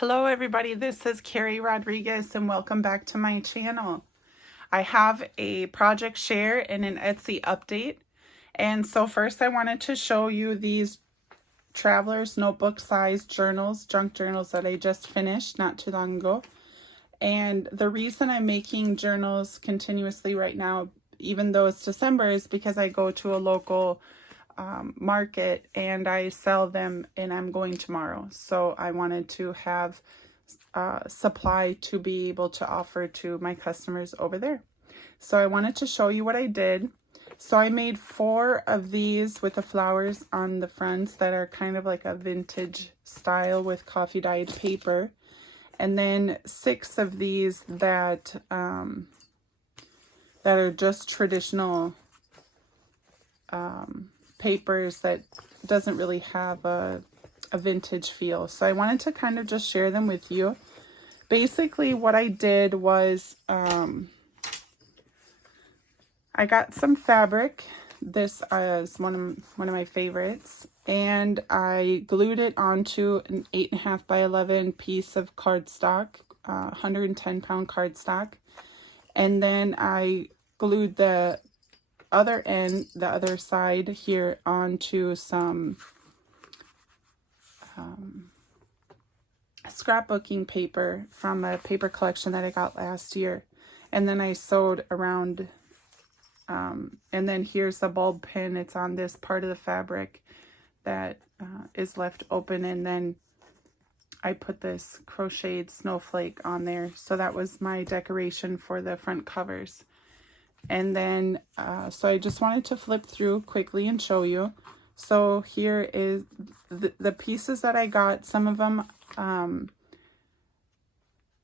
Hello everybody, this is Carrie Rodriguez and welcome back to my channel. I have a project share and an Etsy update. And so first I wanted to show you these Traveler's Notebook size journals, junk journals that I just finished not too long ago. And the reason I'm making journals continuously right now, even though it's December, is because I go to a local market and I sell them, and I'm going tomorrow. So I wanted to have supply to be able to offer to my customers over there. So I wanted to show you what I did. So I made 4 of these with the flowers on the fronts that are kind of like a vintage style with coffee dyed paper. And then 6 of these that are just traditional papers that doesn't really have a vintage feel. So I wanted to kind of just share them with you. Basically what I did was I got some fabric. This is one of my favorites, and I glued it onto an 8.5 by 11 piece of cardstock, 110-pound cardstock, and then I glued the other end, the other side here, onto some scrapbooking paper from a paper collection that I got last year. And then I sewed around, and then here's the bulb pin. It's on this part of the fabric that is left open, and then I put this crocheted snowflake on there. So that was my decoration for the front covers. And then, so I just wanted to flip through quickly and show you. So here is the pieces that I got. Some of them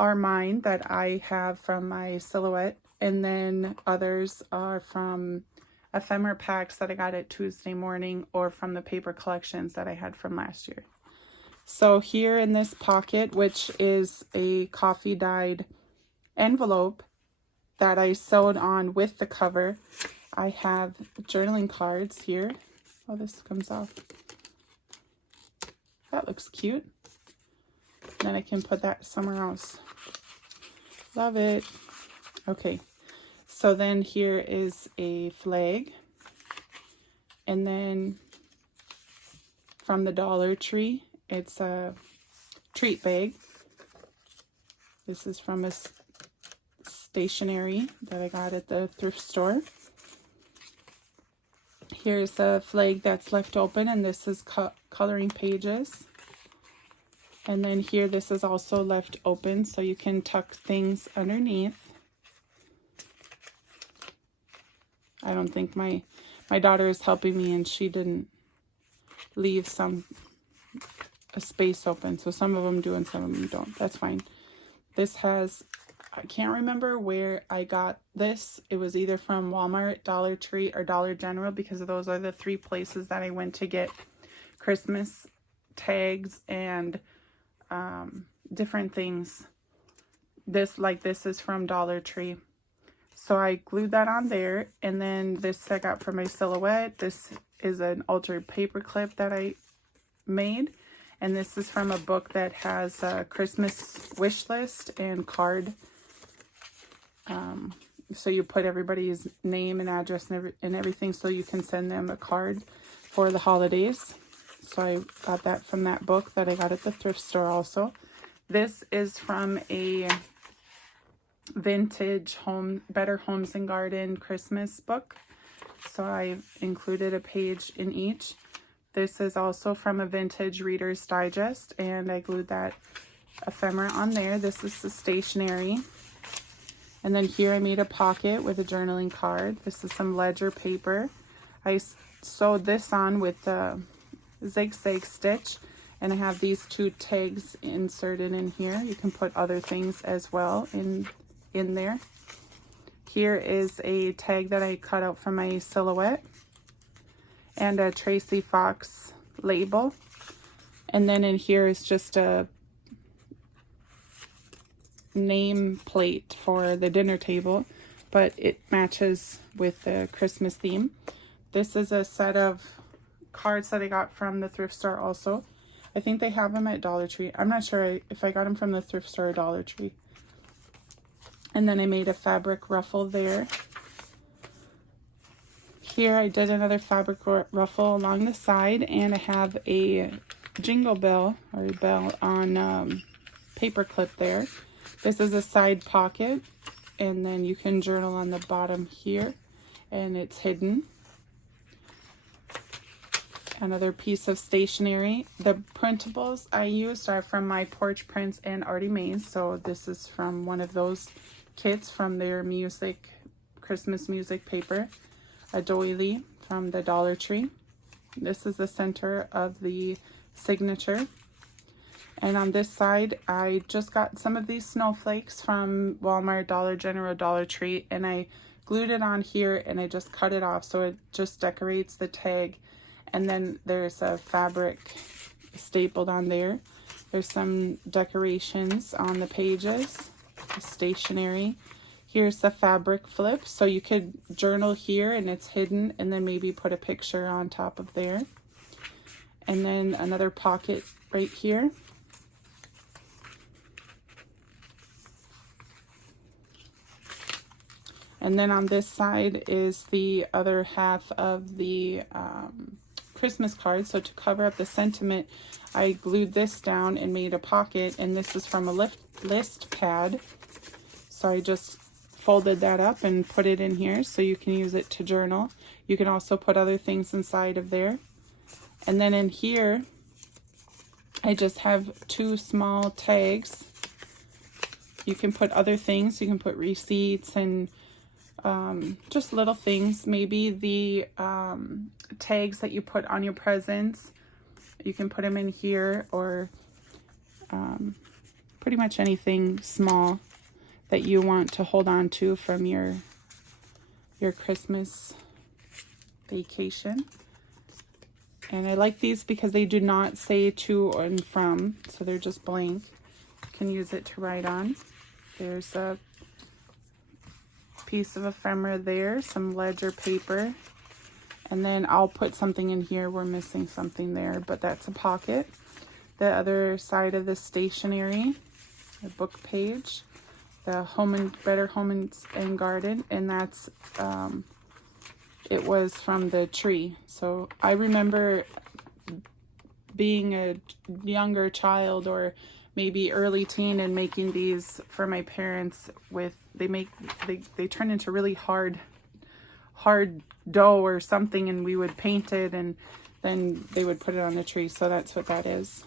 are mine that I have from my Silhouette. And then others are from ephemera packs that I got at Tuesday Morning, or from the paper collections that I had from last year. So here in this pocket, which is a coffee dyed envelope that I sewed on with the cover, I have journaling cards here. Oh, this comes off. That looks cute. Then I can put that somewhere else. Love it. Okay, so then here is a flag. And then from the Dollar Tree, it's a treat bag. This is from a stationery that I got at the thrift store. Here's a flag that's left open, and this is coloring pages. And then here, this is also left open, so you can tuck things underneath. I don't think my daughter is helping me, and she didn't leave a space open. So some of them do and some of them don't. That's fine. This has, I can't remember where I got this. It was either from Walmart, Dollar Tree, or Dollar General, because those are the 3 places that I went to get Christmas tags and different things. This is from Dollar Tree. So I glued that on there. And then this I got from my Silhouette. This is an altered paper clip that I made. And this is from a book that has a Christmas wish list and card. So you put everybody's name and address and everything, so you can send them a card for the holidays. So I got that from that book that I got at the thrift store also. This is from a vintage Better Homes and Garden Christmas book. So I included a page in each. This is also from a vintage Reader's Digest, and I glued that ephemera on there. This is the stationery. And then here I made a pocket with a journaling card. This is some ledger paper. I sewed this on with a zigzag stitch, and I have these 2 tags inserted in here. You can put other things as well in there. Here is a tag that I cut out from my Silhouette, and a Tracy Fox label. And then in here is just a name plate for the dinner table, but it matches with the Christmas theme. This is a set of cards that I got from the thrift store also. I think they have them at Dollar Tree. I'm not sure if I got them from the thrift store or Dollar Tree. And then I made a fabric ruffle there. Here I did another fabric ruffle along the side, and I have a jingle bell or a bell on paper clip there. This is a side pocket, and then you can journal on the bottom here, and it's hidden. Another piece of stationery. The printables I used are from my Porch Prints and Artie Mays, so this is from one of those kits from their Christmas music paper. A doily from the Dollar Tree. This is the center of the signature. And on this side, I just got some of these snowflakes from Walmart, Dollar General, Dollar Tree, and I glued it on here and I just cut it off so it just decorates the tag. And then there's a fabric stapled on there. There's some decorations on the pages, stationery. Here's the fabric flip, so you could journal here and it's hidden, and then maybe put a picture on top of there. And then another pocket right here. And then on this side is the other half of the Christmas card. So to cover up the sentiment, I glued this down and made a pocket, and this is from a list pad. So I just folded that up and put it in here so you can use it to journal. You can also put other things inside of there. And then in here, I just have 2 small tags. You can put other things. You can put receipts and just little things. Maybe the tags that you put on your presents, you can put them in here, or pretty much anything small that you want to hold on to from your Christmas vacation. And I like these because they do not say to and from, so they're just blank. You can use it to write on. There's a piece of ephemera there, some ledger paper, and then I'll put something in here. We're missing something there, but that's a pocket. The other side of the stationery, a book page, the Better Home and Garden, and that's it was from the tree. So I remember being a younger child or maybe early teen and making these for my parents with they turn into really hard dough or something, and we would paint it and then they would put it on the tree. So that's what that is.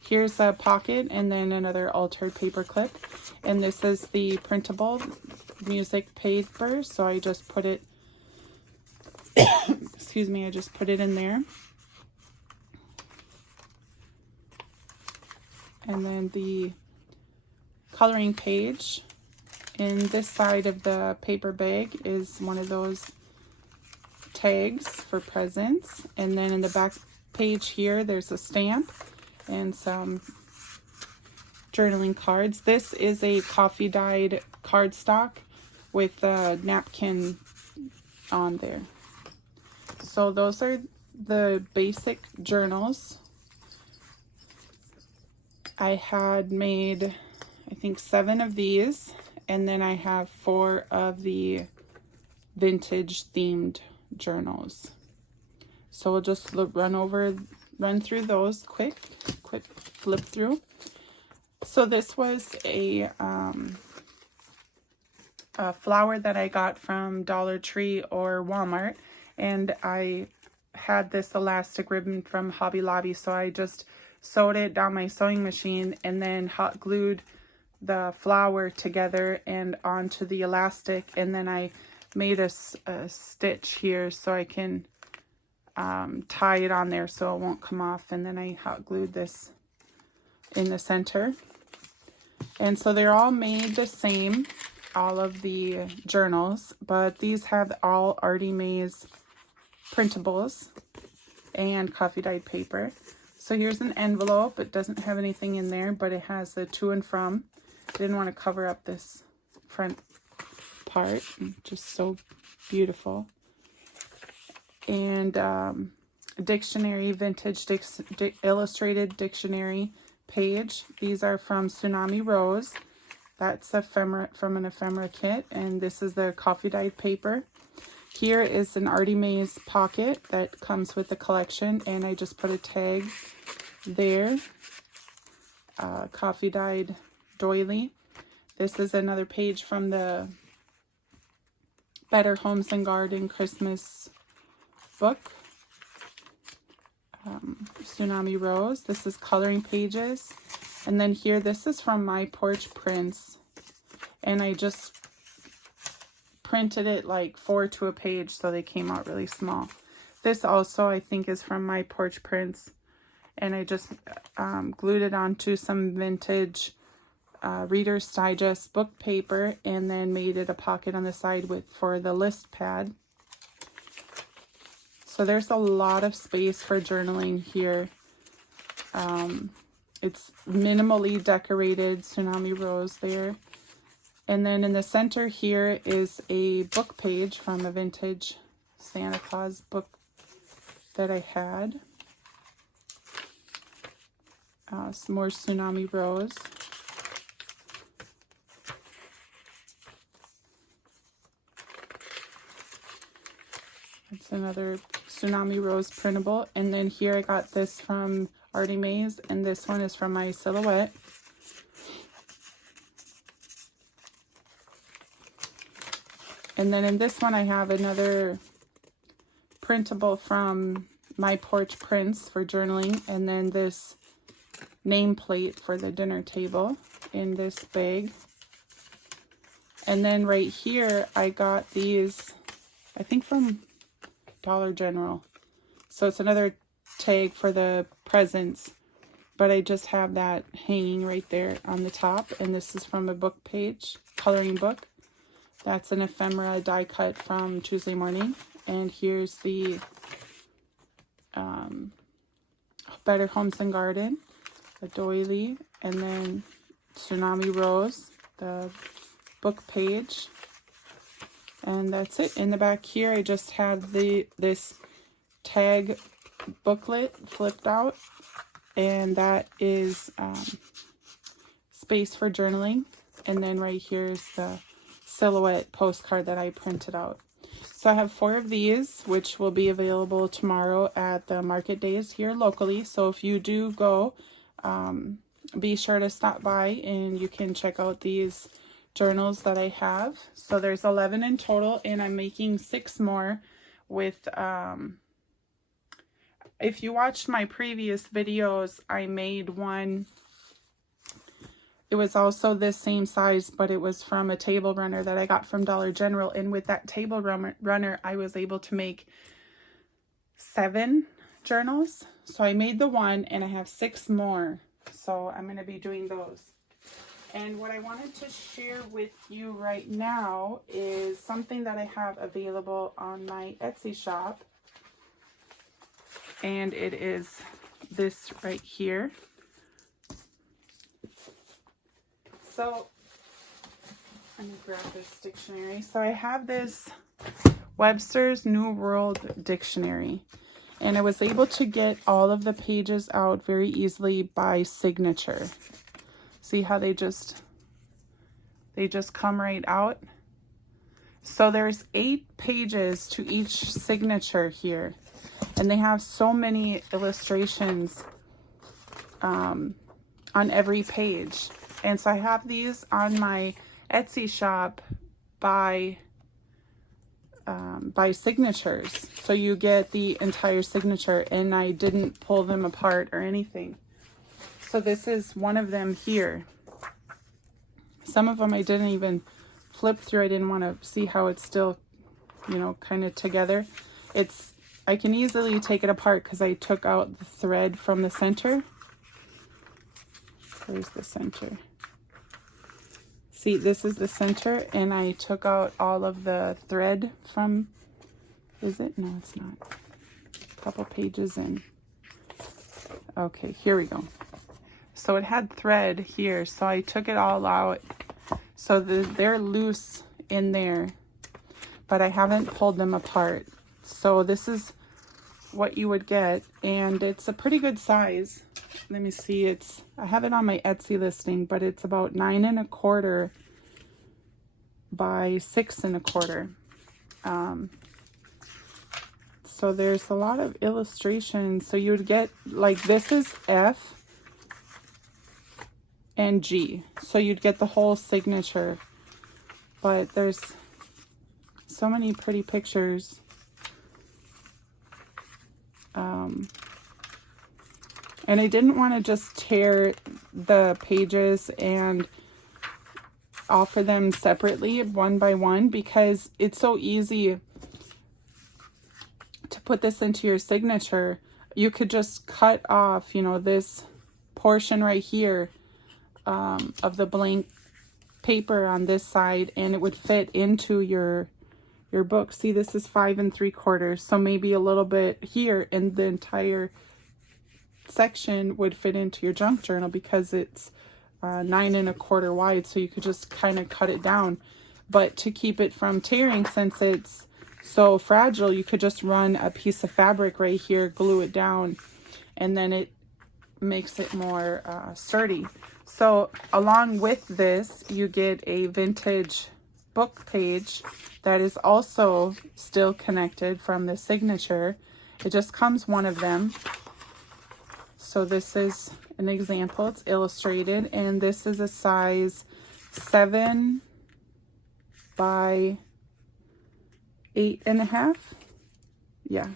Here's a pocket and then another altered paper clip, and this is the printable music paper, so I just put it excuse me, I just put it in there. And then the coloring page in this side of the paper bag is one of those tags for presents, and then in the back page here there's a stamp and some journaling cards. This is a coffee dyed cardstock with a napkin on there. So those are the basic journals. I had made, I think, 7 of these, and then I have 4 of the vintage themed journals. So we'll just run through those quick flip through. So this was a flower that I got from Dollar Tree or Walmart, and I had this elastic ribbon from Hobby Lobby, so I just sewed it down my sewing machine and then hot glued the flower together and onto the elastic, and then I made a stitch here so I can tie it on there so it won't come off, and then I hot glued this in the center. And so they're all made the same, all of the journals, but these have all Artie Mays printables and coffee dyed paper. So here's an envelope. It doesn't have anything in there, but it has the to and from. I didn't want to cover up this front part. Just so beautiful. And dictionary, vintage illustrated dictionary page. These are from Tsunami Rose. That's ephemera, from an ephemera kit, and this is the coffee dyed paper. Here is an Artie Mays pocket that comes with the collection, and I just put a tag there. Coffee dyed doily. This is another page from the Better Homes and Garden Christmas book. Tsunami Rose. This is coloring pages. And then here, this is from My Porch Prints. And I just printed it like 4 to a page, so they came out really small. This also, I think, is from My Porch Prints. And I just glued it onto some vintage Reader's Digest book paper, and then made it a pocket on the side for the list pad. So there's a lot of space for journaling here. It's minimally decorated, Tsunami Rose there. And then in the center here is a book page from a vintage Santa Claus book that I had. Some more Tsunami Rose. It's another Tsunami Rose printable. And then here I got this from Artie Mays, and this one is from my Silhouette. And then in this one I have another printable from My Porch Prints for journaling, and then this nameplate for the dinner table in this bag. And then right here I got these, I think from Dollar General. So it's another tag for the presents, but I just have that hanging right there on the top. And this is from a book page, coloring book. That's an ephemera die cut from Tuesday Morning. And here's the Better Homes and Garden, a doily, and then Tsunami Rose, the book page. And that's it. In the back here, I just have this tag booklet flipped out, and that is space for journaling. And then right here is the Silhouette postcard that I printed out. So I have 4 of these, which will be available tomorrow at the market days here locally. So if you do go, be sure to stop by and you can check out these journals that I have. So there's 11 in total, and I'm making 6 more with, if you watched my previous videos, I made one. It was also this same size, but it was from a table runner that I got from Dollar General. And with that table runner, I was able to make 7 journals. So I made the one, and I have 6 more. So I'm going to be doing those. And what I wanted to share with you right now is something that I have available on my Etsy shop. And it is this right here. So, let me grab this dictionary. So I have this Webster's New World Dictionary. And I was able to get all of the pages out very easily by signature. See how they just come right out? So there's 8 pages to each signature here. And they have so many illustrations on every page. And so I have these on my Etsy shop by signatures. So you get the entire signature, and I didn't pull them apart or anything. So this is one of them here. Some of them I didn't even flip through. I didn't want to see how it's still, you know, kind of together. I can easily take it apart because I took out the thread from the center. Where's the center? See, this is the center, and I took out all of the thread from, is it? No, it's not. A couple pages in. Okay, here we go. So it had thread here, so I took it all out. So they're loose in there, but I haven't pulled them apart. So this is what you would get, and it's a pretty good size. Let me see, I have it on my Etsy listing, but it's about 9 1/4 by 6 1/4. So there's a lot of illustrations. So you would get, like, this is F and G. So you'd get the whole signature. But there's so many pretty pictures. And I didn't want to just tear the pages and offer them separately, one by one, because it's so easy to put this into your signature. You could just cut off, you know, this portion right here of the blank paper on this side, and it would fit into your book. See, this is 5 3/4, so maybe a little bit here, and the entire section would fit into your junk journal because it's 9 1/4 wide, so you could just kind of cut it down. But to keep it from tearing, since it's so fragile, you could just run a piece of fabric right here, glue it down, and then it makes it more sturdy. So along with this, you get a vintage book page that is also still connected from the signature. It just comes one of them. So this is an example. It's illustrated, and this is a size 7 by 8 1/2. Yeah.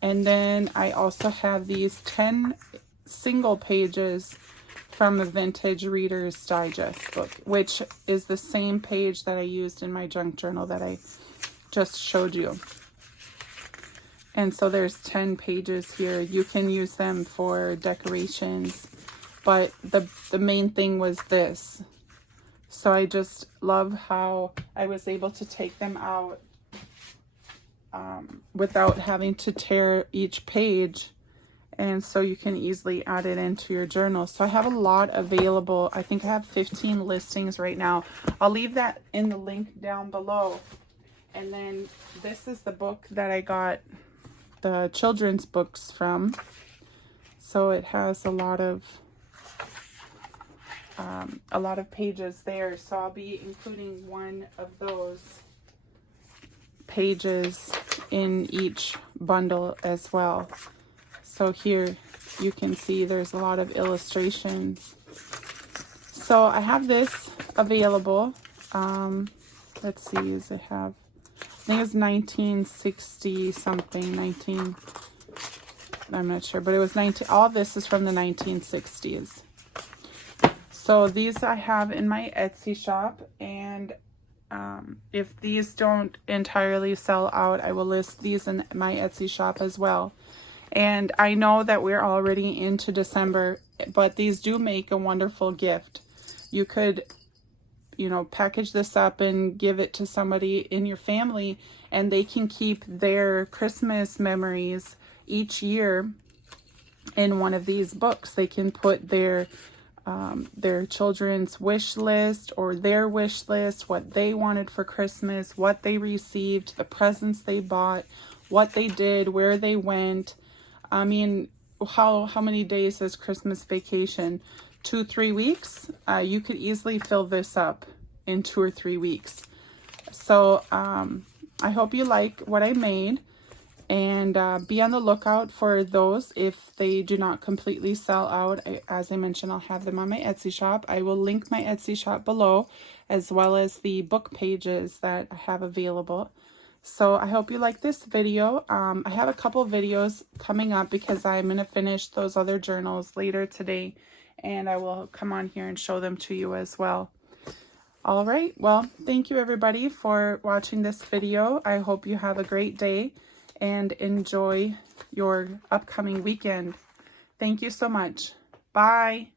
And then I also have these 10 single pages from a Vintage Reader's Digest book, which is the same page that I used in my junk journal that I just showed you. And so there's 10 pages here. You can use them for decorations, but the main thing was this. So I just love how I was able to take them out without having to tear each page. And so you can easily add it into your journal. So I have a lot available. I think I have 15 listings right now. I'll leave that in the link down below. And then this is the book that I got the children's books from. So it has a lot of pages there. So I'll be including one of those pages in each bundle as well. So here you can see there's a lot of illustrations. So I have this available. Let's see, does it have, I think it's 1960 something, I'm not sure, but it was all this is from the 1960s. So these I have in my Etsy shop, and if these don't entirely sell out, I will list these in my Etsy shop as well. And I know that we're already into December, but these do make a wonderful gift. You could, you know, package this up and give it to somebody in your family, and they can keep their Christmas memories each year in one of these books. They can put their children's wish list or their wish list, what they wanted for Christmas, what they received, the presents they bought, what they did, where they went. I mean, how many days is Christmas vacation? 2-3 weeks? You could easily fill this up in 2 or 3 weeks. So I hope you like what I made, and be on the lookout for those if they do not completely sell out. As I mentioned, I'll have them on my Etsy shop. I will link my Etsy shop below, as well as the book pages that I have available. So I hope you like this video. I have a couple videos coming up because I'm going to finish those other journals later today, and I will come on here and show them to you as well. All right, well, thank you everybody for watching this video. I hope you have a great day and enjoy your upcoming weekend. Thank you so much. Bye.